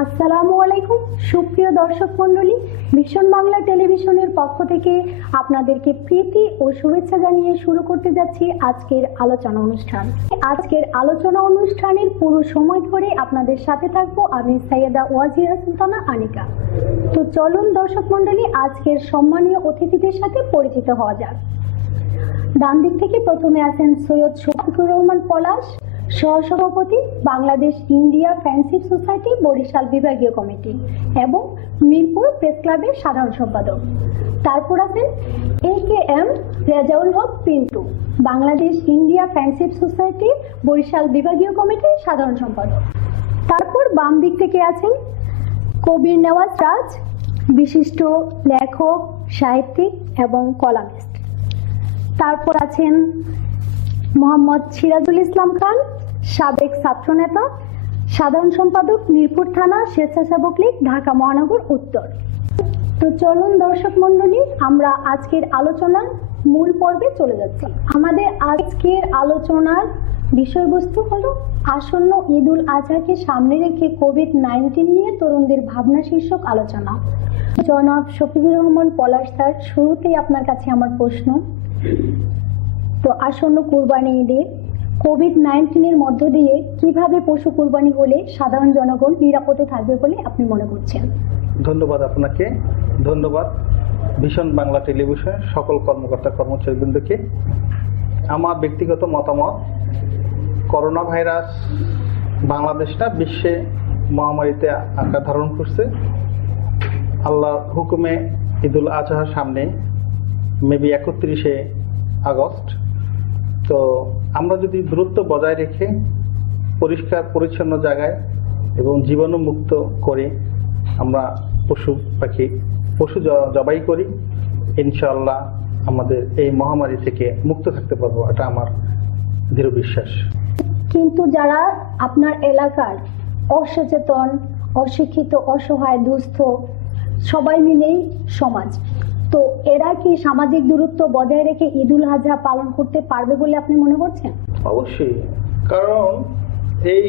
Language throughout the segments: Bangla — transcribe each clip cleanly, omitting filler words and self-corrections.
আসসালামু আলাইকুম সুপ্রিয় দর্শক মণ্ডলী, ভীষণ বাংলা টেলিভিশনের পক্ষ থেকে আপনাদেরকে প্রীতি ও শুভেচ্ছা জানিয়ে শুরু করতে যাচ্ছি আজকের আলোচনা অনুষ্ঠান। আজকের আলোচনা অনুষ্ঠানের পুরো সময় ধরে আপনাদের সাথে থাকবো আমি সৈয়দা ওয়াজিরা সুলতানা আনিকা। তো চলুন দর্শক মণ্ডলী, আজকের সম্মানীয় অতিথিদের সাথে পরিচিত হওয়া যাক। ডান দিক থেকে প্রথমে আছেন সৈয়দ শফিকুর রহমান পলাশ, সহসভাপতি Bangladesh India friendship society Barishal বিভাগীয় কমিটি এবং মিরপুর প্রেস ক্লাবের সাধারণ সম্পাদক। তারপর আছেন AKM Rezaul Haque Pintu, Bangladesh India friendship society Barishal বিভাগীয় কমিটির সাধারণ সম্পাদক। তারপর বাম দিক থেকে আছেন কবির নেওয়াজ রাজ, বিশিষ্ট লেখক, সাহিত্যিক এবং কলামিস্ট। তারপর আছেন মোহাম্মদ সিরাজুল ইসলাম খান, সাবেক ছাত্রনেতা, সাধারণ সম্পাদক মিরপুর থানা স্বেচ্ছাসেবক লীগ, ঢাকা মহানগর উত্তর। তো চলুন দর্শক মণ্ডলী, আমরা আজকের আলোচনার মূল পর্বে চলে যাচ্ছি। আমাদের আজকের আলোচনার বিষয়বস্তু হলো আসন্ন ঈদ উল আজহাকে সামনে রেখে কোভিড-19 নিয়ে তরুণদের ভাবনা শীর্ষক আলোচনা। জনাব শফিকুর রহমান পলাশ স্যার, শুরুতেই আপনার কাছে আমার প্রশ্ন, তো আসন্ন কুরবানি ঈদে কোভিড-19 এর মধ্য দিয়ে কিভাবে পশু কুরবানি হলে সাধারণ জনগণ নিরাপদে থাকবে বলে আপনি মনে করছেন? ধন্যবাদ আপনাকে, ধন্যবাদ ভীষণ বাংলা টেলিভিশনের সকল কর্মকর্তা কর্মচারীবৃন্দকে। আমার ব্যক্তিগত মতামত, করোনা ভাইরাস বাংলাদেশটা বিশ্বে মহামারীতে আকার ধারণ করছে। আল্লাহর হুকুমে ঈদ উল আজহার সামনে মেবি 31শে আগস্ট। তো আমরা যদি দূরত্ব বজায় রেখে পরিষ্কার পরিচ্ছন্ন জায়গায় এবং জীবাণুমুক্ত করে আমরা পশু জবাই করি, ইনশাআল্লাহ আমাদের এই মহামারী থেকে মুক্ত থাকতে পারবো, এটা আমার দৃঢ় বিশ্বাস। কিন্তু যারা আপনার এলাকার অসচেতন, অশিক্ষিত, অসহায়, দুস্থ সবাই মিলেই সমাজ, তো এরা কি সামাজিক দূরত্ব বজায় রেখে ঈদ উল আজহা পালন করতে পারবে বলে আপনি মনে করছেন? অবশ্যই, কারণ এই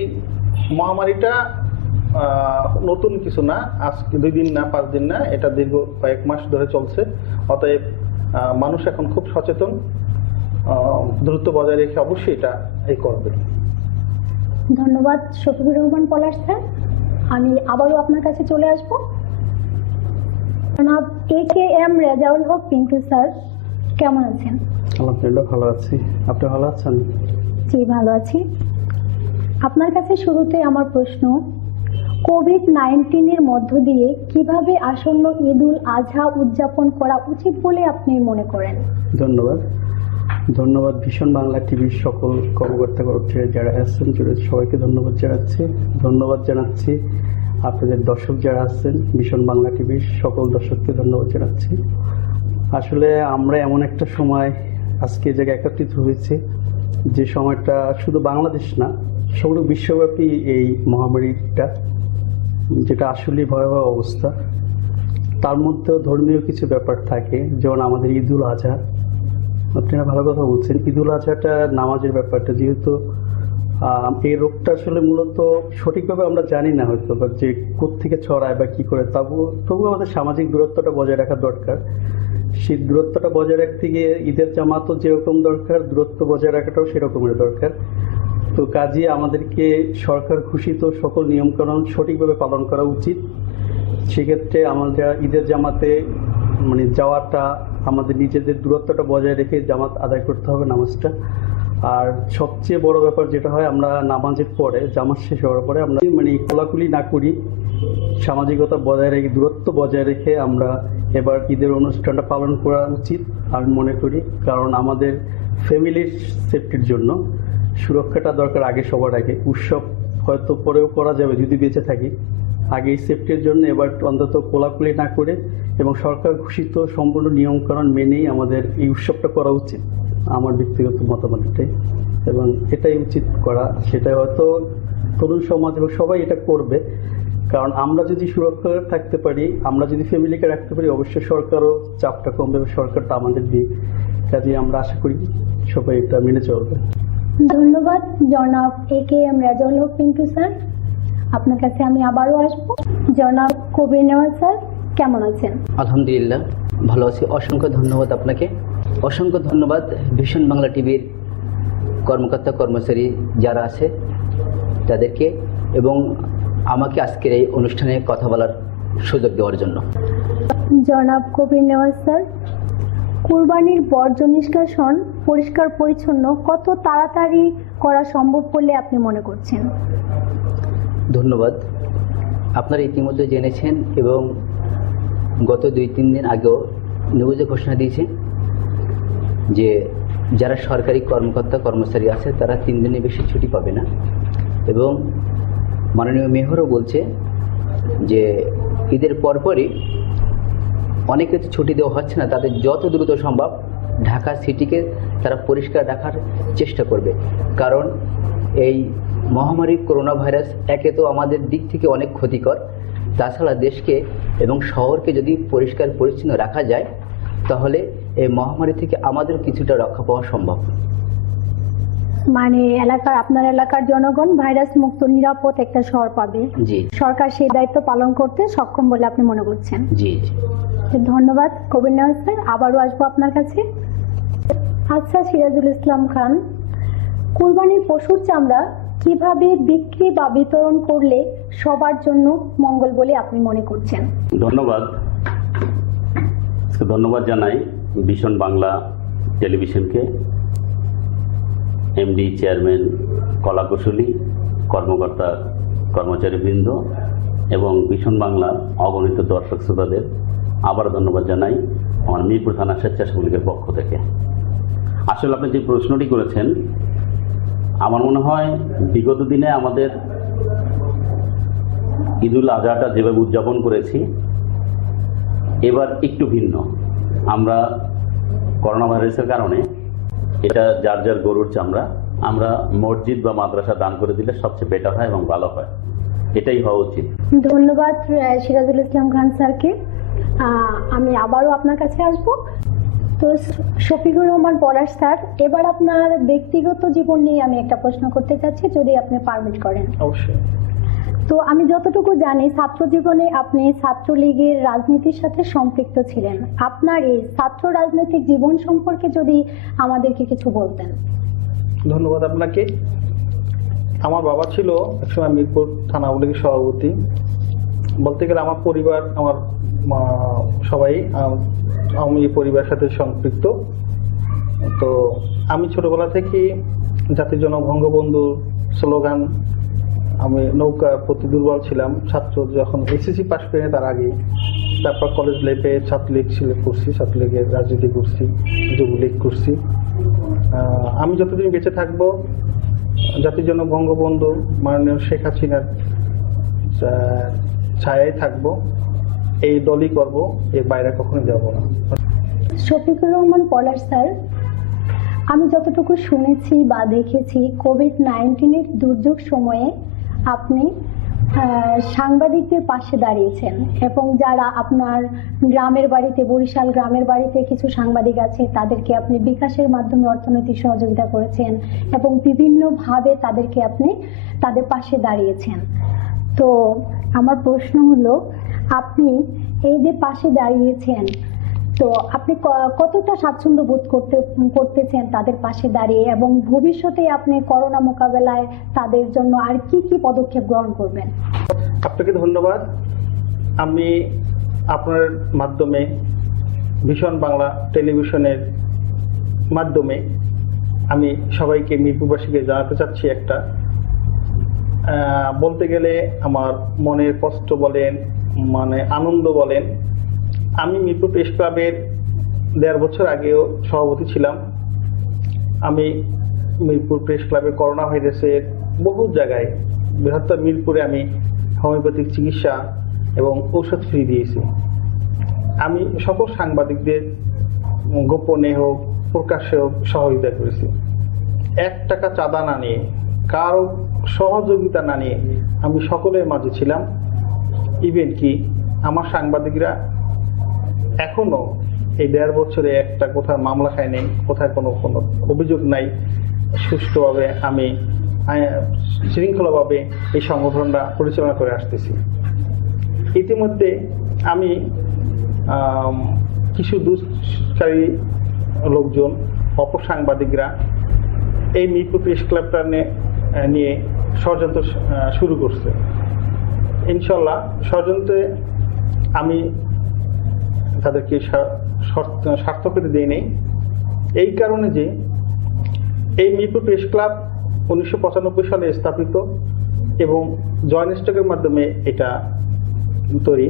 মহামারীটা নতুন কিছু না, আজকে 2 দিন না 5 দিন না, এটা দীর্ঘ কয়েক মাস ধরে চলছে। অতএব মানুষ এখন খুব সচেতন, দূরত্ব বজায় রেখে অবশ্যই এটা করবে। ধন্যবাদ শফিকুর রহমান পলাশ স্যার। আমি আবারও আপনার কাছে চলে আসবো। জনাব AKM রেজাউল হক পিন্টু স্যার, কেমন আছেন? আলহামদুলিল্লাহ ভালো আছি, আপনি ভালো আছেন? জি ভালো আছি। আপনার কাছে শুরুতে আমার প্রশ্ন, কোভিড-19 এর মধ্য দিয়ে কিভাবে আসন্ন ঈদ উল আজহা উদযাপন করা উচিত বলে আপনি মনে করেন? ধন্যবাদ ভীষণ বাংলা টিভির সকল কর্মকর্তা কর্মচারী যারা আছেন, সবাইকে ধন্যবাদ জানাচ্ছি। আপনাদের দর্শক যারা আছেন, ভীষণ বাংলা টিভির সকল দর্শককে ধন্যবাদ জানাচ্ছি। আসলে আমরা এমন একটা সময় আজকে এই জায়গায় একত্রিত হয়েছে, যে সময়টা শুধু বাংলাদেশ না, সমগ্র বিশ্বব্যাপী এই মহামারীটা, যেটা আসলে ভয়াবহ অবস্থা। তার মধ্যেও ধর্মীয় কিছু ব্যাপার থাকে, যেমন আমাদের ঈদ উল আজহা। আপনারা ভালো কথা বলছেন, ঈদ উল আজহাটা নামাজের ব্যাপারটা, যেহেতু এই রোগটা আসলে মূলত সঠিকভাবে আমরা জানি না হয়তো, বা যে কোত্থেকে ছড়ায় বা কি করে, তবু আমাদের সামাজিক দূরত্বটা বজায় রাখা দরকার। সেই দূরত্বটা বজায় রাখতে গিয়ে ঈদের জামাতও যেরকম দরকার, দূরত্ব বজায় রাখাটাও সেরকমের দরকার। তো কাজে আমাদেরকে সরকার ঘোষিত সকল নিয়মকানুন সঠিকভাবে পালন করা উচিত। সেক্ষেত্রে আমাদের ঈদের জামাতে যাওয়াটা, আমাদের নিজেদের দূরত্বটা বজায় রেখে জামাত আদায় করতে হবে, নামাজটা। আর সবচেয়ে বড় ব্যাপার যেটা হয়, আমরা নামাজের পরে, জামাত শেষ হওয়ার পরে আমরা কোলাকুলি না করি, সামাজিকতা বজায় রেখে, দূরত্ব বজায় রেখে আমরা এবার ঈদের অনুষ্ঠানটা পালন করা উচিত আমি মনে করি। কারণ আমাদের ফ্যামিলির সেফটির জন্য সুরক্ষাটা দরকার আগে, সবার আগে। উৎসব হয়তো পরেও করা যাবে যদি বেঁচে থাকি, আগে এই সেফটির জন্য এবার অন্তত কোলাকুলি না করে এবং সরকার ঘোষিত সম্পূর্ণ নিয়মকানুন মেনেই আমাদের এই উৎসবটা করা উচিত, আমার ব্যক্তিগত মতামত এটাই। এবং এটাই উচিত করা, সেটাই হয়তো তরুণ সমাজ এবং সবাই এটা করবে। কারণ আমরা যদি সুরক্ষা থাকতে পারি, আমরা যদি ফ্যামিলিকে রাখতে পারি, অবশ্যই সরকারও চাপটা কমবে, সরকারটা আমাদের দিয়ে। কাজে আমরা আশা করি সবাই এটা মেনে চলবে। ধন্যবাদ জনাব AKM রেজাউল হক পিন্টু স্যার। আপনার কাছে আমি আবারও আসবো। জনাব কবির নেওয়াজ স্যার, কেমন আছেন? আলহামদুলিল্লাহ, ভালো আছি। অসংখ্য ধন্যবাদ আপনাকে। অসংখ্য ধন্যবাদ ভিশন বাংলা টিভির কর্মকর্তা কর্মচারী যারা আছে তাদেরকে, এবং আমাকে আজকের এই অনুষ্ঠানে কথা বলার সুযোগ দেওয়ার জন্য। জনাব কবির নেওয়াজ স্যার, কুরবানির বর্জ্য নিষ্কাশন পরিষ্কার পরিচ্ছন্ন কত তাড়াতাড়ি করা সম্ভব বলে আপনি মনে করছেন? ধন্যবাদ। আপনারা ইতিমধ্যে জেনেছেন এবং গত 2-3 দিন আগেও নিউজে ঘোষণা দিয়েছে যে যারা সরকারি কর্মকর্তা কর্মচারী আছে তারা 3 দিনের বেশি ছুটি পাবে না, এবং মাননীয় মেয়রও বলছে যে ঈদের পরপরই অনেকে তো ছুটি দেওয়া হচ্ছে না, তাদের যত দ্রুত সম্ভব ঢাকা সিটিকে তারা পরিষ্কার রাখার চেষ্টা করবে। কারণ এই মহামারী করোনা ভাইরাস একে তো আমাদের দিক থেকে অনেক ক্ষতিকর, তাছাড়া দেশকে এবং শহরকে যদি পরিষ্কার পরিচ্ছন্ন রাখা যায় তাহলে এই মহামারী থেকে আমাদের কিছুটা রক্ষা পাওয়া সম্ভব। মানে আপনার এলাকার জনগণ ভাইরাস মুক্ত নিরাপদ একটা শহর পাবে। জি সরকার সেই দায়িত্ব পালন করতে সক্ষম বলে আপনি মনে করছেন? জি জি। ধন্যবাদ কবির নেওয়াজ স্যার, আবারও আসবো আপনার কাছে। আচ্ছা সিরাজুল ইসলাম খান, কুরবানির পশুর চামড়া কিভাবে বিক্রি বা বিতরণ করলে সবার জন্য মঙ্গল বলে আপনি মনে করছেন? ধন্যবাদ। ধন্যবাদ জানাই ভিশন বাংলা টেলিভিশনকে, এমডি, চেয়ারম্যান, কলাকুশলী, কর্মকর্তা কর্মচারীবৃন্দ এবং ভিশন বাংলার অগণিত দর্শক শ্রোতাদের আবার ধন্যবাদ জানাই আমার মিরপুর থানা স্বেচ্ছাসেবক লীগের পক্ষ থেকে। আসলে আপনি যে প্রশ্নটি করেছেন, আমার মনে হয় বিগত দিনে আমাদের ঈদুল আজহাটা যেভাবে উদযাপন করেছি এবার একটু ভিন্ন। আমরা করোনা ভাইরাসের কারণে এটা যার যার গরুর চামড়া আমরা মসজিদ বা মাদ্রাসা দান করে দিলে সবচেয়ে বেটার হয় এবং ভালো হয়, এটাই হওয়া উচিত। ধন্যবাদ সিরাজুল ইসলাম খান স্যারকে। আমি আবারও আপনার কাছে আসব। তো শফিকুর রহমান পলাশ স্যার, এবার আপনার ব্যক্তিগত জীবন নিয়ে আমি একটা প্রশ্ন করতে চাচ্ছি, যদি আপনি পারমিট করেন। অবশ্যই। তো আমি যতটুকু জানি ছাত্র জীবনে আপনি ছাত্রলীগের রাজনীতির সাথে সম্পৃক্ত ছিলেন। আপনার এই ছাত্র রাজনৈতিক জীবন সম্পর্কে যদি আমাদেরকে কিছু বলতেন। ধন্যবাদ আপনাকে। আমার বাবা ছিল একসময় মিরপুর থানা আওয়ামী লীগের সভাপতি। বলতে গেলে আমার পরিবার, আমার সবাই আওয়ামী লীগ পরিবারের সাথে সম্পৃক্ত। তো আমি ছোটবেলা থেকে জাতির জনক বঙ্গবন্ধুর স্লোগান, আমি নৌকার প্রতি দুর্বল ছিলাম। ছাত্র যখন এসএসসি পাশ করে তার আগে, তারপর কলেজ লাইফে ছাত্রলীগ করছি, ছাত্রলীগের রাজনীতি করছি, যুবলীগ করছি। আমি যতদিন বেঁচে থাকবো জাতির জনক বঙ্গবন্ধু মাননীয় শেখ হাসিনার ছায়ায় থাকবো, এই দলই করব, এর বাইরে কখনো যাব না। শফিকুর রহমান পলাশ স্যার, আমি যতটুকু শুনেছি বা দেখেছি কোভিড-19 দুর্যোগ সময়ে আপনি সাংবাদিকদের পাশে দাঁড়িয়েছেন, এবং যারা আপনার গ্রামের বাড়িতে, বরিশাল গ্রামের বাড়িতে কিছু সাংবাদিক আছে তাদেরকে আপনি বিকাশের মাধ্যমে অর্থনৈতিক সহযোগিতা করেছেন এবং বিভিন্নভাবে তাদেরকে আপনি তাদের পাশে দাঁড়িয়েছেন। তো আমার প্রশ্ন হলো, আপনি এই যে পাশে দাঁড়িয়েছেন, তো আপনি কতটা স্বাচ্ছন্দ্য বোধ করতেছেন তাদের পাশে দাঁড়িয়ে, এবং ভবিষ্যতে আপনি করোনা মোকাবেলায় তাদের জন্য আর কি কি পদক্ষেপ গ্রহণ করবেন? আপনাকে ধন্যবাদ। আমি আপনার মাধ্যমে, ভিশন বাংলা টেলিভিশনের মাধ্যমে আমি সবাইকে, মিরপুরবাসীকে জানাতে চাচ্ছি একটা, বলতে গেলে আমার মনের কষ্ট বলেন, মানে আনন্দ বলেন। আমি মিরপুর প্রেস ক্লাবের 1.5 বছর আগেও সভাপতি ছিলাম। আমি মিরপুর প্রেস ক্লাবে করোনা ভাইরাসের বহু জায়গায়, বৃহত্তর মিরপুরে আমি হোমিওপ্যাথিক চিকিৎসা এবং ঔষধ ফ্রি দিয়েছি। আমি সকল সাংবাদিকদের গোপনে হোক প্রকাশ্যে হোক সহযোগিতা করেছি। 1 টাকা চাঁদা না নিয়ে, কারো সহযোগিতা না নিয়ে আমি সকলের মাঝে ছিলাম। ইভেন কি আমার সাংবাদিকরা এখনো এই 1.5 বছরে একটা কোথাও মামলা খায় নেই, কোথায় কোনো অভিযোগ নাই। সুষ্ঠুভাবে আমি শৃঙ্খলাভাবে এই সংগঠনটা পরিচালনা করে আসতেছি। ইতিমধ্যে আমি কিছু দুষ্কারী লোকজন, অপসাংবাদিকরা এই মিরপুর প্রেস ক্লাবটা নিয়ে ষড়যন্ত্র শুরু করছে। ইনশাল্লাহ ষড়যন্ত্রে আমি তাদেরকে স্বার্থ পেতে দিই নেই, এই কারণে যে এই মিরপুর প্রেস ক্লাব 1995 সালে স্থাপিত এবং জয়েন্ট স্টকের মাধ্যমে এটা তৈরি।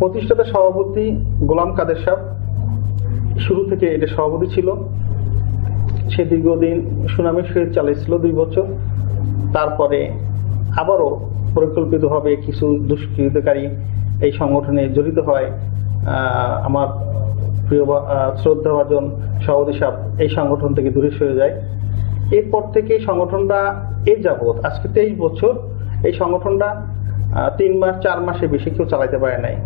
প্রতিষ্ঠাতা সভাপতি গোলাম কাদের সাহেব শুরু থেকে এটা সভাপতি ছিল। সে দীর্ঘদিন সুনামের সহিত চালিয়েছিল 2 বছর। তারপরে আবারও পরিকল্পিতভাবে কিছু দুষ্কৃতকারী এই সংগঠনে জড়িত হয়। আমার প্রিয় শ্রদ্ধাভাজন সভাপতি সাহেব এই সংগঠন থেকে দূরে সরে যায়। এরপর থেকে সংগঠনটা যাবৎ আজকে 23 বছর এই সংগঠনটা 3 মাস 4 মাসের বেশি কেউ চালাতে পারে নাই।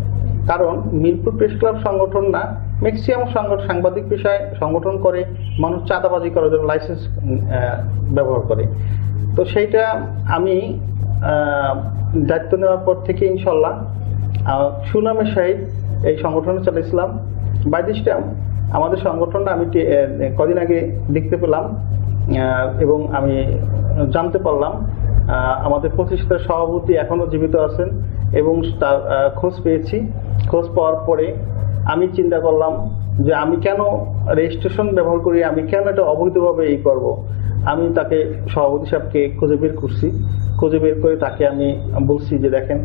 কারণ মিরপুর প্রেস ক্লাব সংগঠনটা ম্যাক্সিমাম সাংবাদিক পেশায় সংগঠন করে, মানুষ চাঁদাবাজি করার জন্য লাইসেন্স ব্যবহার করে। তো সেইটা আমি দায়িত্ব নেওয়ার পর থেকে ইনশাল্লাহ সুনামের সহিত এই সংগঠনে চালিয়েছিলাম। বাইদিসটা আমাদের সংগঠনটা আমি কদিন আগে দেখতে পেলাম এবং আমি জানতে পারলাম আমাদের প্রতিষ্ঠাতা সভাপতি এখনো জীবিত আছেন এবং তার খোঁজ পেয়েছি। খোঁজ পাওয়ার পরে আমি চিন্তা করলাম যে আমি কেন রেজিস্ট্রেশন ব্যবহার করি, আমি কেন এটা অবৈধভাবে করব। আমি তাকে সভাপতি সাহেবকে খুঁজে বের করছি। খুঁজে বের করে তাকে আমি বলছি যে দেখেন,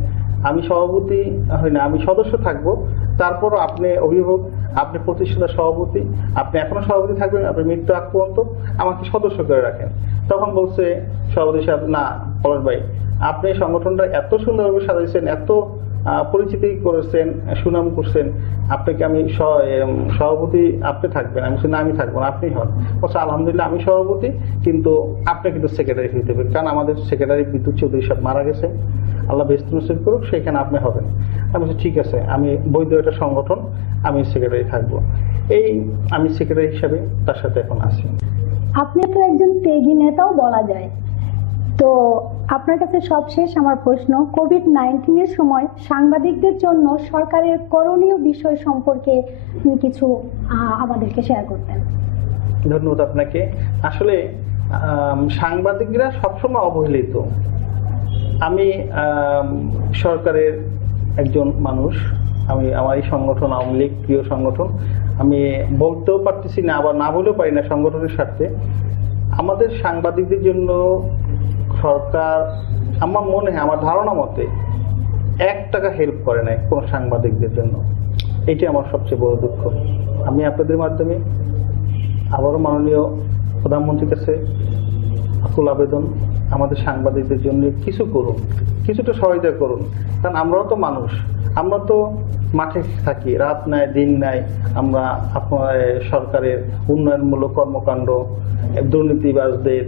আমি সভাপতি হই না, আমি সদস্য থাকবো, তারপরও আপনি অভিভাবক, আপনি প্রতিষ্ঠাতা সভাপতি, আপনি এখনো সভাপতি থাকবেন, আপনি মৃত্যু আগ পর্যন্ত আমাকে সদস্য করে রাখেন। তখন বলছে সভাপতি সাহেব, না পলাশ ভাই, আপনি সংগঠনটা এত সুন্দরভাবে সাজাইছেন, এত পরিচিতি করেছেন, সুনাম করছেন, আপনাকে আমি সভাপতি আপনি থাকবেন। আমি বলছি না, আমি থাকবো না, আপনি হন। বলছে আলহামদুলিল্লাহ আমি সভাপতি, কিন্তু আপনি কিন্তু সেক্রেটারি হইতে হবে, কারণ আমাদের সেক্রেটারি বিদ্যুৎ চৌধুরী সাহেব মারা গেছে, আল্লাহ বেহেশত নসিব করুক, সেখানে আপনি হবেন। আমি বলছি ঠিক আছে, আমি বৈধ একটা সংগঠন, আমি সেক্রেটারি থাকবো। আমি সেক্রেটারি হিসাবে তার সাথে এখন আছি। আপনি তো একজন ত্যাগী নেতাও বলা যায়। তো আপনার কাছে সবশেষ আমার প্রশ্ন, কোভিড-19 সময় সাংবাদিকদের জন্য সরকারের করণীয় বিষয় সম্পর্কে কিছু আমাদেরকে শেয়ার করতেন। ধন্যবাদ আপনাকে। আসলে সাংবাদিকরা সবসময় অবহেলিত। আমি সরকারের একজন মানুষ, আমার এই সংগঠন আওয়ামী লীগ প্রিয় সংগঠন, আমি বলতেও পারতেছি না, আবার না বলেও পারি না সংগঠনের স্বার্থে। আমাদের সাংবাদিকদের জন্য সরকার, আমার মনে হয়, আমার ধারণা মতে 1 টাকা হেল্প করে নাই কোনো সাংবাদিকদের জন্য। এটি আমার সবচেয়ে বড় দুঃখ। আমি আপনাদের মাধ্যমে আবারও মাননীয় প্রধানমন্ত্রীর কাছে আকুল আবেদন, আমাদের সাংবাদিকদের জন্য কিছু করুন, কিছুটা সহায়তা করুন। কারণ আমরাও তো মানুষ, আমরা তো মাঠে থাকি, রাত নাই দিন নাই, আমরা আপনার সরকারের উন্নয়নমূলক কর্মকাণ্ড, দুর্নীতিবাজদের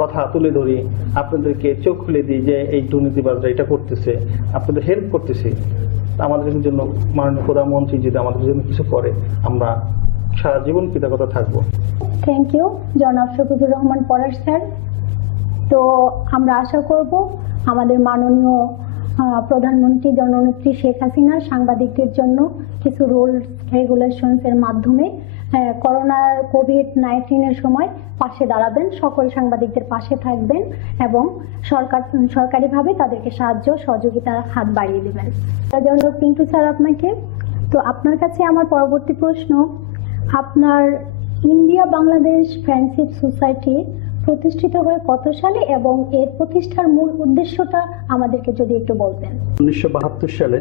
কথা তুলে ধরি, আপনাদেরকে চোখ খুলে দিই যে এই দুর্নীতিবাজরা এটা করতেছে, আপনাদের হেল্প করতেছি। আমাদের জন্য মাননীয় প্রধানমন্ত্রী যদি আমাদের জন্য কিছু করে, আমরা সারা জীবন কৃতজ্ঞতা থাকবো। থ্যাংক ইউ জনাব শফিকুর রহমান পলাশ স্যার। তো আমরা আশা করব আমাদের মাননীয় প্রধানমন্ত্রী জননেত্রী শেখ হাসিনা সাংবাদিকদের জন্য কিছু রুলস রেগুলেশনস এর মাধ্যমে করোনার কোভিড-19 সময় পাশে দাঁড়াবেন, সকল সাংবাদিকদের পাশে থাকবেন এবং সরকারিভাবে তাদেরকে সাহায্য সহযোগিতার হাত বাড়িয়ে দেবেন। তার জন্য পিন্টু স্যার আপনাকে। তো আপনার কাছে আমার পরবর্তী প্রশ্ন, আপনার ইন্ডিয়া বাংলাদেশ ফ্রেন্ডশিপ সোসাইটি প্রতিষ্ঠিত হয়ে কত সালে এবং এর প্রতিষ্ঠার মূল উদ্দেশ্যটা আমাদেরকে যদি একটু বলতেন। 1972 সালে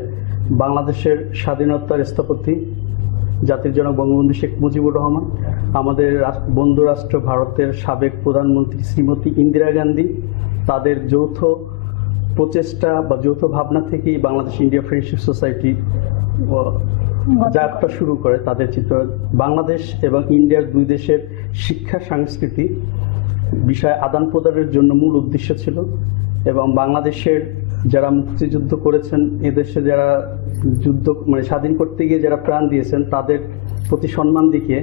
বাংলাদেশের স্বাধীনতার স্থপতি জাতির জনক বঙ্গবন্ধু শেখ মুজিবুর রহমান, আমাদের বন্ধু রাষ্ট্র ভারতের সাবেক প্রধানমন্ত্রী শ্রীমতী ইন্দিরা গান্ধী, তাদের যৌথ প্রচেষ্টা বা যৌথ ভাবনা থেকেই বাংলাদেশ ইন্ডিয়া ফ্রেন্ডশিপ সোসাইটি যাত্রা শুরু করে। তাদের চিত্র বাংলাদেশ এবং ইন্ডিয়ার 2 দেশের শিক্ষা সংস্কৃতি বিষয় আদান প্রদানের জন্য মূল উদ্দেশ্য ছিল এবং বাংলাদেশের যারা মুক্তিযুদ্ধ করেছেন, এদেশে যারা যুদ্ধ স্বাধীন করতে গিয়ে যারা প্রাণ দিয়েছেন, তাদের প্রতি সম্মান দেখিয়ে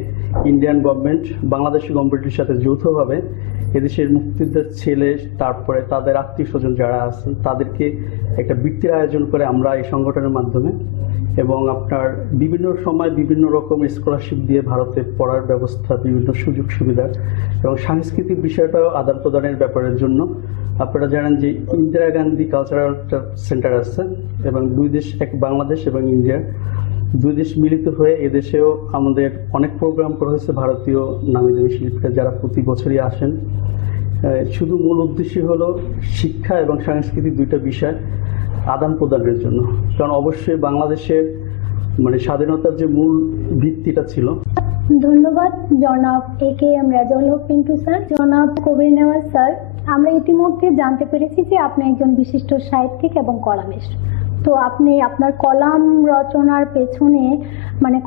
ইন্ডিয়ান গভর্নমেন্ট বাংলাদেশি গভর্নমেন্টের সাথে যৌথভাবে এদেশের মুক্তিযোদ্ধার ছেলে, তারপরে তাদের আত্মীয় স্বজন যারা আছেন তাদেরকে একটা বৃত্তির আয়োজন করে আমরা এই সংগঠনের মাধ্যমে, এবং আপনার বিভিন্ন সময় বিভিন্ন রকম স্কলারশিপ দিয়ে ভারতে পড়ার ব্যবস্থা, বিভিন্ন সুযোগ সুবিধা এবং সাংস্কৃতিক বিষয়টাও আদান প্রদানের ব্যাপারের জন্য আপনারা জানেন যে ইন্দিরা গান্ধী কালচারাল সেন্টার আছে, এবং দুই দেশ, এক বাংলাদেশ এবং ইন্ডিয়া, দুই দেশ মিলিত হয়ে এদেশেও আমাদের অনেক প্রোগ্রাম করা হয়েছে। ভারতীয় নামী দামি শিল্পীরা যারা প্রতি বছরই আসেন, শুধু মূল উদ্দেশ্য হলো শিক্ষা এবং সাংস্কৃতিক দুইটা বিষয় আদান প্রদানের জন্য। কারণ অবশ্যই বাংলাদেশের স্বাধীনতার যে মূল ভিত্তিটা ছিল। ধন্যবাদ জনাব AKM রেজাউল হক পিন্টু স্যার। জনাব কবির নেওয়াজ স্যার, আমরা ইতিমধ্যে জানতে পেরেছি যে আপনি একজন বিশিষ্ট সাহিত্যিক এবং কলামিস্ট। তো আপনি আপনার কলাম রচনার পেছনে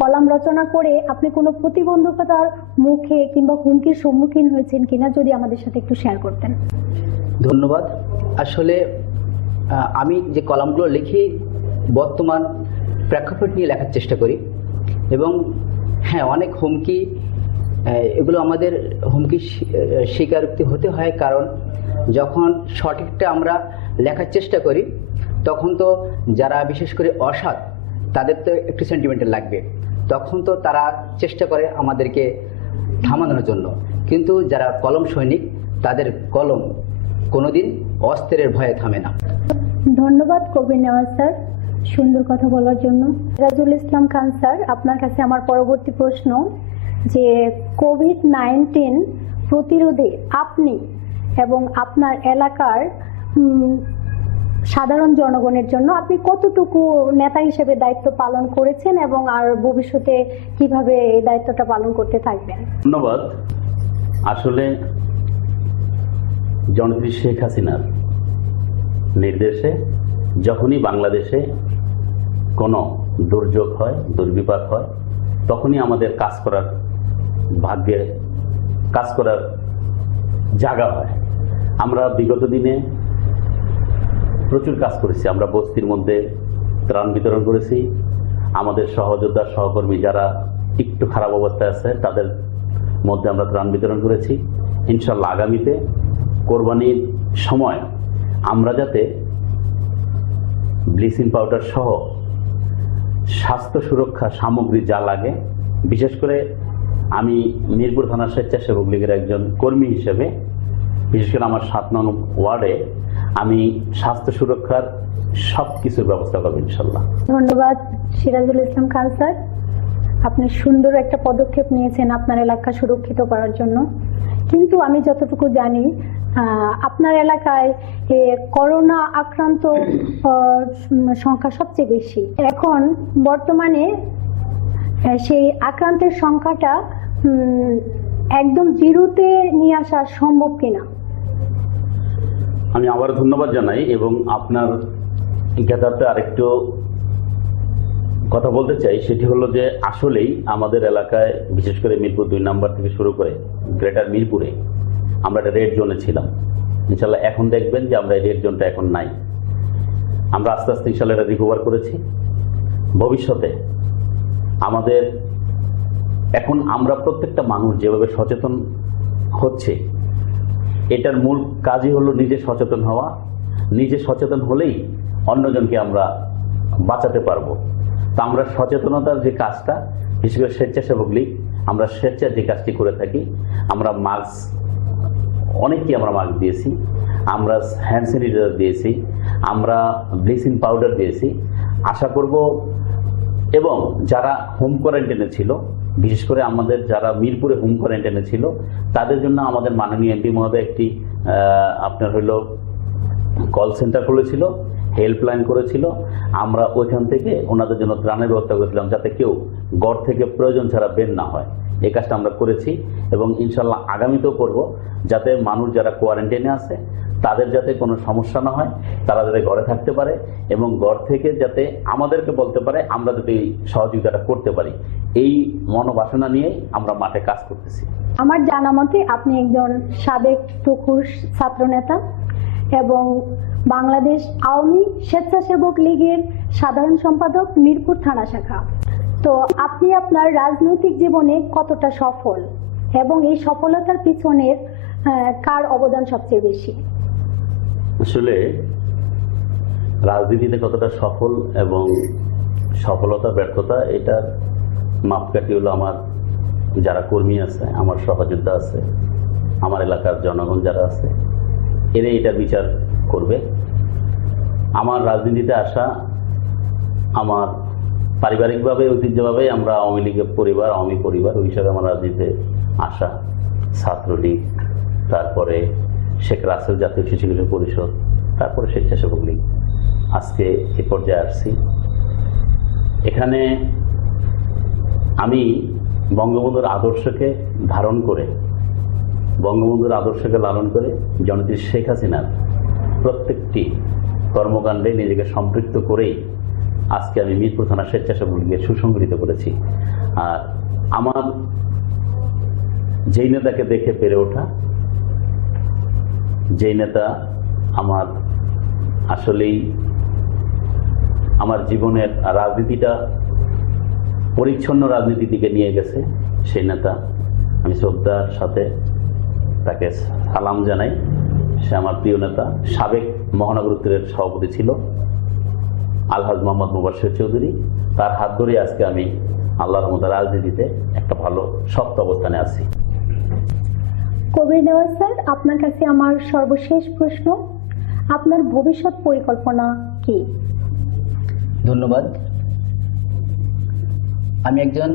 কলাম রচনা করে আপনি কোনো প্রতিবন্ধকতার মুখে কিংবা হুমকির সম্মুখীন হয়েছেন কিনা, যদি আমাদের সাথে একটু শেয়ার করতেন। ধন্যবাদ। আসলে আমি যে কলামগুলো লিখি বর্তমান প্রেক্ষাপট নিয়ে লেখার চেষ্টা করি, এবং হ্যাঁ, অনেক হুমকি, এগুলো আমাদের হুমকি স্বীকারোক্তি হতে হয়। কারণ যখন সঠিকটা আমরা লেখার চেষ্টা করি তখন তো যারা বিশেষ করে অসৎ তাদের তো একটু সেন্টিমেন্টাল লাগবে, তখন তো তারা চেষ্টা করে আমাদেরকে থামানোর জন্য। কিন্তু যারা কলম সৈনিক তাদের কলম কোনোদিন অস্ত্রের ভয়ে থামে না। ধন্যবাদ কবির নেওয়াজ স্যার সুন্দর কথা বলার জন্য। রাজুল ইসলাম খান স্যার, আপনার কাছে আমার পরবর্তী প্রশ্ন যে কোভিড-19 প্রতিরোধে আপনি এবং আপনার এলাকার সাধারণ জনগণের জন্য আপনি কতটুকু নেতা হিসেবে দায়িত্ব পালন করেছেন এবং আর ভবিষ্যতে কিভাবে এই দায়িত্বটা পালন করতে থাকবেন? ধন্যবাদ। আসলে জননেত্রী শেখ হাসিনার নির্দেশে যখনই বাংলাদেশে কোনো দুর্যোগ হয়, দুর্বিপাক হয়, তখনই আমাদের কাজ করার ভাগ্যে কাজ করার জায়গা হয়। আমরা বিগত দিনে প্রচুর কাজ করেছি। আমরা বস্তির মধ্যে ত্রাণ বিতরণ করেছি। আমাদের সহযোদ্ধা সহকর্মী যারা একটু খারাপ অবস্থায় আছে তাদের মধ্যে আমরা ত্রাণ বিতরণ করেছি। ইনশাল্লাহ আগামীতে কোরবানির সময় আমরা যাতে ব্লিচিং পাউডার সহ স্বাস্থ্য সুরক্ষা সামগ্রী যা লাগে, বিশেষ করে আমি মিরপুর থানার স্বেচ্ছাসেবক লীগের একজন কর্মী হিসেবে বিশেষ করে আমার 7 নং ওয়ার্ডে আমি স্বাস্থ্য সুরক্ষার সব কিছুর ব্যবস্থা করবো ইনশাল্লাহ। ধন্যবাদ সিরাজুল ইসলাম খান স্যার, আপনি সুন্দর একটা পদক্ষেপ নিয়েছেন আপনার এলাকা সুরক্ষিত করার জন্য। কিন্তু আমি যতটুকু জানি আপনার এলাকায় করোনা আক্রান্ত সংখ্যা সবচেয়ে বেশি। এখন বর্তমানে সেই আক্রান্তের সংখ্যাটা একদম জিরোতে নিয়ে আসা সম্ভব কিনা? আমি আবার ধন্যবাদ জানাই এবং আপনার জ্ঞাতার্থে আরেকটু কথা বলতে চাই। সেটি হলো যে আসলেই আমাদের এলাকায় বিশেষ করে মিরপুর 2 নম্বর থেকে শুরু করে গ্রেটার মিরপুরে আমরা একটা রেড জোনে ছিলাম। ইনশাল্লাহ এখন দেখবেন যে আমরা এই রেড জোনটা এখন নাই। আমরা আস্তে আস্তে ইনশাল্লাহ এটা রিকভার করেছি। ভবিষ্যতে আমাদের এখন আমরা প্রত্যেকটা মানুষ যেভাবে সচেতন হচ্ছে, এটার মূল কাজই হলো নিজে সচেতন হওয়া। নিজে সচেতন হলেই অন্যজনকে আমরা বাঁচাতে পারবো। তা আমরা সচেতনতার যে কাজটা, বিশেষ করে স্বেচ্ছাসেবক লীগ আমরা স্বেচ্ছায় যে কাজটি করে থাকি, আমরা মাস্ক অনেককেই আমরা মাস্ক দিয়েছি, আমরা হ্যান্ড স্যানিটাইজার দিয়েছি, আমরা ব্লিচিং পাউডার দিয়েছি। আশা করব এবং যারা হোম কোয়ারেন্টাইনে ছিল, বিশেষ করে আমাদের যারা মিরপুরে হোম কোয়ারেন্টাইনে ছিল তাদের জন্য আমাদের মাননীয় এমপি মহোদয় একটি আপনার হলো কল সেন্টার খুলেছিল, হেল্পলাইন করেছিল। আমরা ওইখান থেকে ওনাদের জন্য ত্রাণের ব্যবস্থা করেছিলাম যাতে কেউ ঘর থেকে প্রয়োজন ছাড়া বের না হয়। এই কাজটা আমরা করেছি এবং ইনশাল্লাহ আগামীতেও করব, যাতে মানুষ যারা কোয়ারেন্টাইনে আছে তাদের যাতে কোনো সমস্যা না হয়, তারা যাতে ঘরে থাকতে পারে এবং ঘর থেকে যাতে আমাদেরকে বলতে পারে, আমরা যাতে এই সহযোগিতাটা করতে পারি। এই মনোবাসনা নিয়েই আমরা মাঠে কাজ করতেছি। আমার জানা মতে আপনি একজন সাবেক তুখুর ছাত্রনেতা এবং বাংলাদেশ আওয়ামী স্বেচ্ছাসেবক লীগের সাধারণ সম্পাদক মিরপুর থানা শাখা। তো আপনি আপনার রাজনৈতিক জীবনে কতটা সফল এবং এই সফলতার পিছনের কার অবদান সবচেয়ে বেশি? আসলে রাজনীতিতে কতটা সফল এবং সফলতা ব্যর্থতা এটার মাপকাঠি হলো আমার যারা কর্মী আছে, আমার সহযোদ্ধা আছে, আমার এলাকার জনগণ যারা আছে, এরা এটার বিচার করবে। আমার রাজনীতিতে আসা আমার পারিবারিকভাবে ঐতিহ্যভাবে আমরা আওয়ামী লীগের পরিবার, আওয়ামী পরিবার ওই হিসাবে আমার রাজনীতিতে আসা, ছাত্রলীগ, তারপরে শেখ রাসেল জাতীয় শিশু কিশোর পরিষদ, তারপরে স্বেচ্ছাসেবক লীগ, আজকে এ পর্যায়ে আসছি। এখানে আমি বঙ্গবন্ধুর আদর্শকে ধারণ করে, বঙ্গবন্ধুর আদর্শকে লালন করে জননেত্রী শেখ হাসিনার প্রত্যেকটি কর্মকাণ্ডে নিজেকে সম্পৃক্ত করেই আজকে আমি মিরপুর থানা স্বেচ্ছাসেবক লীগের সুসংগঠিত করেছি। আর আমার যেই নেতাকে দেখে পেরে ওঠা, যেই নেতা আমার আসলেই আমার জীবনের রাজনীতিটা পরিচ্ছন্ন রাজনীতির দিকে নিয়ে গেছে, সেই নেতা আমি শ্রদ্ধার সাথে তাকে সালাম জানাই। সে আমার প্রিয় নেতা, সাবেক মহানগর উত্তরের সভাপতি ছিল আলহাজ মোহাম্মদ মুবাশশির চৌধুরী। তার হাত ধরে আজকে আমি আল্লাহর রহমতে রাজনীতিতে একটা ভালো শক্ত অবস্থানে আছি। কবির নেওয়াজ স্যার, আপনার কাছে আমার সর্বশেষ প্রশ্ন, আপনার ভবিষ্যৎ পরিকল্পনা কি? ধন্যবাদ। আমি একজন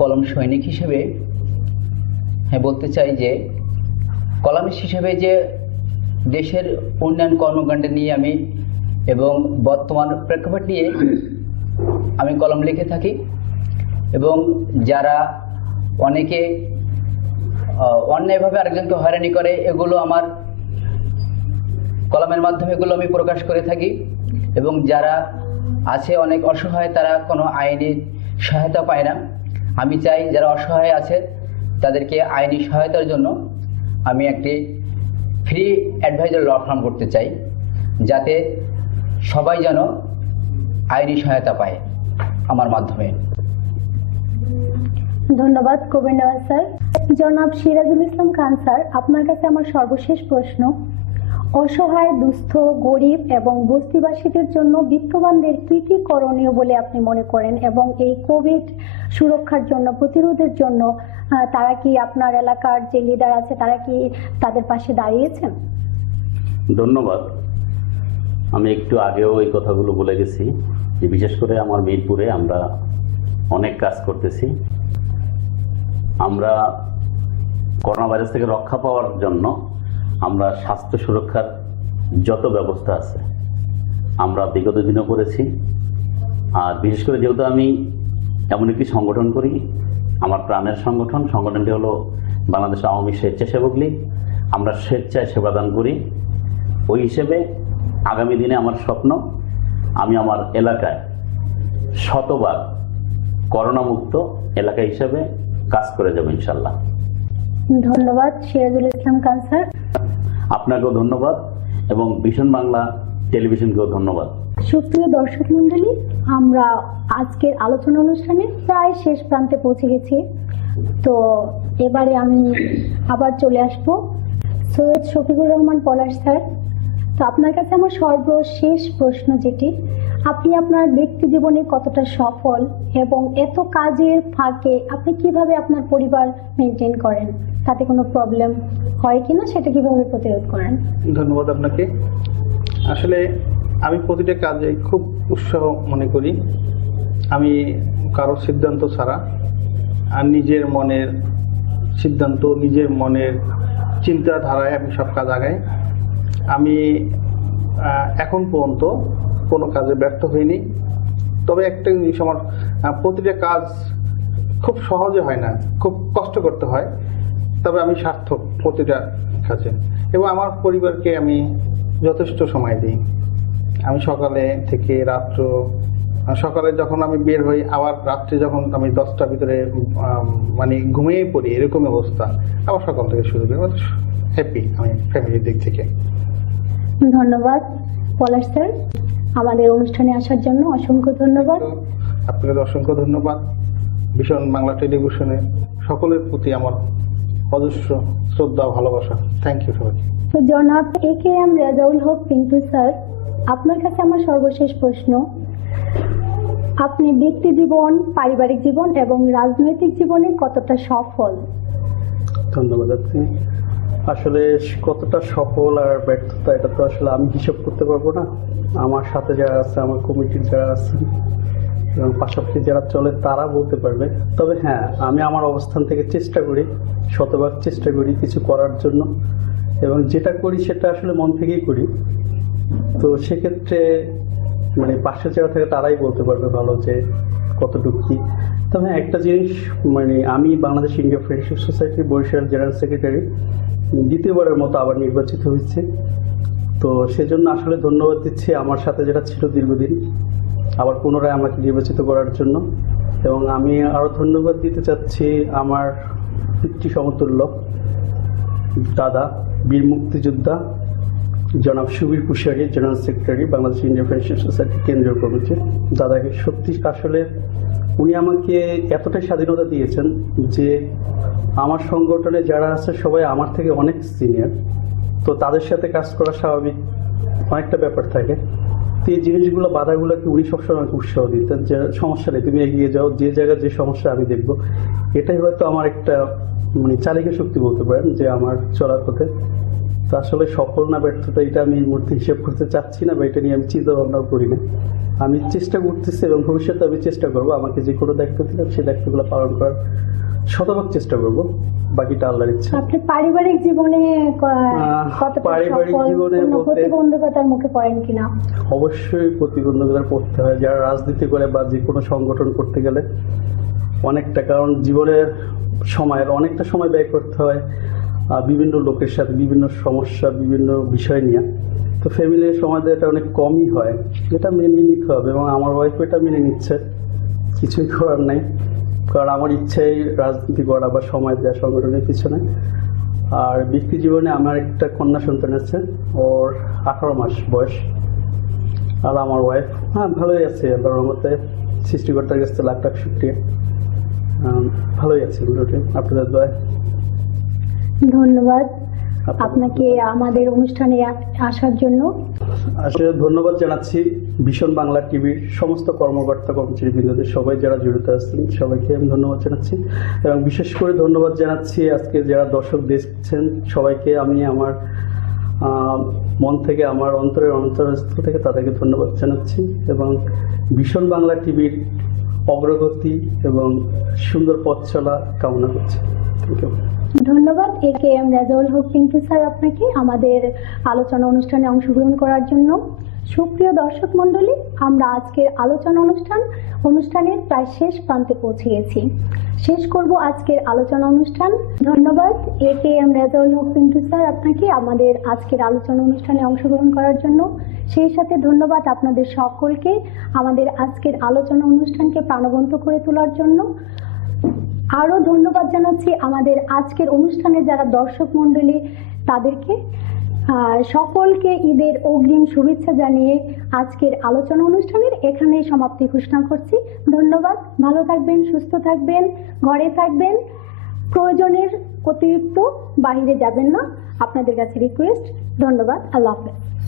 কলম সৈনিক হিসেবে বলতে চাই যে কলামিস্ট হিসেবে যে দেশের উন্নয়ন কর্মকাণ্ড নিয়ে আমি এবং বর্তমান প্রেক্ষাপট নিয়ে আমি কলম লিখে থাকি, এবং যারা অনেকে অন্যায়ভাবে আরেকজনকে হয়রানি করে, এগুলো আমার কলমের মাধ্যমে এগুলো আমি প্রকাশ করে থাকি। এবং যারা আছে অনেক অসহায়, তারা কোনো আইনি সহায়তা পায় না, আমি চাই যারা অসহায় আছে তাদেরকে আইনি সহায়তার জন্য আমি একটি ফ্রি অ্যাডভাইজার ল ফার্ম করতে চাই, যাতে সবাই যেন আইনি সহায়তা পায় আমার মাধ্যমে। ধন্যবাদ কবির নেওয়াজ স্যার। জনাব সিরাজুল ইসলাম খান স্যার, আপনার কাছে আমার সর্বশেষ প্রশ্ন, অসহায়, দুস্থ, গরিব এবং বস্তিবাসীদের জন্য বিত্তবানদের কি কি করণীয় বলে আপনি মনে করেন, এবং এই কোভিড সুরক্ষার জন্য, প্রতিরোধের জন্য তারা কি, আপনার এলাকার যে লিডার আছে তারা কি তাদের পাশে দাঁড়িয়েছেন? ধন্যবাদ। আমি একটু আগেও এই কথাগুলো বলে গেছি যে বিশেষ করে আমার মিরপুরে আমরা অনেক কাজ করতেছি। আমরা করোনা ভাইরাস থেকে রক্ষা পাওয়ার জন্য আমরা স্বাস্থ্য সুরক্ষার যত ব্যবস্থা আছে আমরা বিগত দিনও করেছি। আর বিশেষ করে যেহেতু আমি এমন একটি সংগঠন করি, আমার প্রাণের সংগঠনটি হলো বাংলাদেশ আওয়ামী স্বেচ্ছাসেবক লীগ। আমরা স্বেচ্ছায় সেবাদান করি। ওই হিসেবে আগামী দিনে আমার স্বপ্ন, আমি আমার এলাকায় শতভাগ করোনামুক্ত এলাকা হিসেবে কাজ করে যাব ইনশাল্লাহ। ধন্যবাদ সিরাজুল ইসলাম খান স্যার। আপনাকেও ধন্যবাদ এবং ভীষণ বাংলা টেলিভিশনকেও ধন্যবাদ। সুপ্রিয় দর্শক মন্ডলী, আমরা আজকের আলোচনা অনুষ্ঠানে প্রায় শেষ প্রান্তে পৌঁছে গেছি। তো এবারে আমি আবার চলে আসব সৈয়দ শফিকুর রহমান পলাশ স্যার। তো আপনার কাছে আমার সর্বশেষ প্রশ্ন যেটি, আপনি আপনার ব্যক্তি জীবনে কতটা সফল এবং এত কাজের ফাঁকে আপনি কিভাবে আপনার পরিবার মেনটেন করেন, তাতে কোনো প্রবলেম হয় কিনা সেটা কিভাবে প্রতিরোধ করেন? ধন্যবাদ আপনাকে। আসলে আমি প্রতিটা কাজে খুব উৎসাহ মনে করি। আমি কারো সিদ্ধান্ত ছাড়া আর নিজের মনের সিদ্ধান্ত, নিজের মনের চিন্তাধারায় আমি সব কাজ আগাই। আমি এখন পর্যন্ত কোনো কাজে ব্যর্থ হইনি। তবে একটা জিনিস, আমার প্রতিটা কাজ খুব সহজে হয় না, খুব কষ্ট করতে হয়। তবে আমি সার্থক প্রতিটা কাজে, এবং আমার পরিবারকে আমি যথেষ্ট সময় দিই। আমি সকালে থেকে রাত্র, সকালে যখন আমি বের হই, আবার রাত্রে যখন আমি 10টার ভিতরে মানে ঘুমিয়ে পড়ি, এরকম অবস্থা, আবার সকাল থেকে শুরু করি। হ্যাপি আমি ফ্যামিলির দিক থেকে। ধন্যবাদ পলাশ স্যার, আমাদের অনুষ্ঠানে আসার জন্য অসংখ্য ধন্যবাদ। আপনাদের অসংখ্য ধন্যবাদ। ভীষণ বাংলা টেলিভিশনে সকলের প্রতি আমার অজস্র শ্রদ্ধা ও ভালোবাসা। থ্যাংক ইউ সবাইকে। তো জনাব AKM রেজাউল হক পিন্টু স্যার, আপনার কাছে আমার সর্বশেষ প্রশ্ন, আপনি ব্যক্তি জীবন, পারিবারিক জীবন এবং রাজনৈতিক জীবনে কতটা সফল? ধন্যবাদ আপনি। আসলে কতটা সফল আর ব্যর্থতা এটা তো আসলে আমি হিসাব করতে পারবো না। আমার সাথে যারা আছে, আমার কমিটির যারা আছেন এবং পাশাপাশি যারা চলে তারা বলতে পারবে। তবে হ্যাঁ, আমি আমার অবস্থান থেকে চেষ্টা করি, শতভাগ চেষ্টা করি কিছু করার জন্য, এবং যেটা করি সেটা আসলে মন থেকেই করি। তো সেক্ষেত্রে মানে পাশে যারা থাকে তারাই বলতে পারবে ভালো যে কতটুকু কি। তবে হ্যাঁ, একটা জিনিস মানে আমি বাংলাদেশ ইন্ডিয়া ফ্রেন্ডশিপ সোসাইটির বরিশাল জেনারেল সেক্রেটারি দ্বিতীয়বারের মতো আবার নির্বাচিত হয়েছে। তো সেজন্য আসলে ধন্যবাদ দিচ্ছি আমার সাথে যারা ছিল দীর্ঘদিন, আবার পুনরায় আমাকে নির্বাচিত করার জন্য। এবং আমি আরও ধন্যবাদ দিতে চাচ্ছি আমার পিতৃ সমতুল্য দাদা, বীর মুক্তিযোদ্ধা জনাব সুবীর কুশারি, general secretary Bangladesh India friendship society কেন্দ্রীয় কমিটি। দাদাকে সত্যি আসলে উনি আমাকে এতটাই স্বাধীনতা দিয়েছেন যে আমার সংগঠনে যারা আছে সবাই আমার থেকে অনেক সিনিয়র, তো তাদের সাথে কাজ করা স্বাভাবিক অনেকটা ব্যাপার থাকে। তো এই জিনিসগুলো, বাধাগুলোকে উনি সবসময় আমাকে উৎসাহ দিতেন যে সমস্যা নেই, তুমি এগিয়ে যাও, যে জায়গায় যে সমস্যা আমি দেখবো। এটাই হয়তো আমার একটা মানে চালিকা শক্তি বলতে পারেন যে আমার চলার পথে। তো আসলে সফল না ব্যর্থতা এটা আমি এই মুহূর্তে হিসেব করতে চাচ্ছি না, বা এটা নিয়ে আমি চিন্তা ভাবনাও করি না। আমি চেষ্টা করতেছি এবং ভবিষ্যতে আমি চেষ্টা করবো আমাকে যে কোনো দায়িত্ব দিলাম সেই দায়িত্বগুলো পালন করার শতভাগ চেষ্টা করবো, বাকিটা আল্লাহর ইচ্ছা। আপনি পারিবারিক জীবনে কতটা পারিবারিক সফল? জীবনে কোনো বলতে- প্রতিবন্ধকতার মুখে পড়েন কিনা? অবশ্যই প্রতিবন্ধকতার পড়তে হয় যারা রাজনীতি করে বা যে কোনো সংগঠন করতে গেলে অনেকটা, কারণ জীবনের সময়ের অনেকটা সময় ব্যয় করতে হয় বিভিন্ন লোকের সাথে, বিভিন্ন সমস্যা, বিভিন্ন বিষয় নিয়ে। তো ফ্যামিলির সময় দেওয়াটা অনেক কমই হয়, এটা মেনে নিতে হবে এবং আমার ওয়াইফ এটা মেনে নিচ্ছে। কিছুই করার নাই, কারণ আমার ইচ্ছাই রাজনীতি করা বা সময় দেওয়া সংগঠনের পিছনে। আর ব্যক্তি জীবনে আমার একটা কন্যা সন্তান আছে, ওর 18 মাস বয়স। আর আমার ওয়াইফ ভালোই আছে আল্লাহর রহমতে, সৃষ্টিকর্তার কাছে লাখ লাখ শুকরিয়া। ভালোই আছে মোটামুটি, আপনাদের দোয়ায়। ধন্যবাদ আপনাকে আমাদের অনুষ্ঠানে আসার জন্য। আসলে ধন্যবাদ জানাচ্ছি ভীষণ বাংলা টিভির সমস্ত কর্মকর্তা কর্মচারীবৃন্দদের, সবাই যারা জড়িত আছেন সবাইকে আমি ধন্যবাদ জানাচ্ছি। এবং বিশেষ করে ধন্যবাদ জানাচ্ছি আজকে যারা দর্শক দেখছেন সবাইকে, আমি আমার মন থেকে, আমার অন্তরের অন্তরস্থল থেকে তাদেরকে ধন্যবাদ জানাচ্ছি এবং ভীষণ বাংলা টিভির অগ্রগতি এবং সুন্দর পথ চলা কামনা করছি। Thank you. ধন্যবাদ AKM রেজাউল হক পিন্টু স্যার আপনাকে আমাদের আলোচনা অনুষ্ঠানে অংশগ্রহণ করার জন্য। সুপ্রিয় দর্শক মণ্ডলী, আমরা আজকের আলোচনা অনুষ্ঠানের প্রায় শেষ প্রান্তে পৌঁছে গেছি। শেষ করব আজকের আলোচনা অনুষ্ঠান। ধন্যবাদ AKM রেজাউল হক পিন্টু স্যার আপনাকে আমাদের আজকের আলোচনা অনুষ্ঠানে অংশগ্রহণ করার জন্য। সেই সাথে ধন্যবাদ আপনাদের সকলকে আমাদের আজকের আলোচনা অনুষ্ঠানকে প্রাণবন্ত করে তোলার জন্য। আরও ধন্যবাদ জানাচ্ছি আমাদের আজকের অনুষ্ঠানে যারা দর্শক মণ্ডলী তাদেরকে। সকলকে ঈদের অগ্রিম শুভেচ্ছা জানিয়ে আজকের আলোচনা অনুষ্ঠানের এখানেই সমাপ্তি ঘোষণা করছি। ধন্যবাদ, ভালো থাকবেন, সুস্থ থাকবেন, ঘরে থাকবেন, প্রয়োজনের অতিরিক্ত বাইরে যাবেন না, আপনাদের কাছে রিকোয়েস্ট। ধন্যবাদ, আল্লাহ হাফেজ।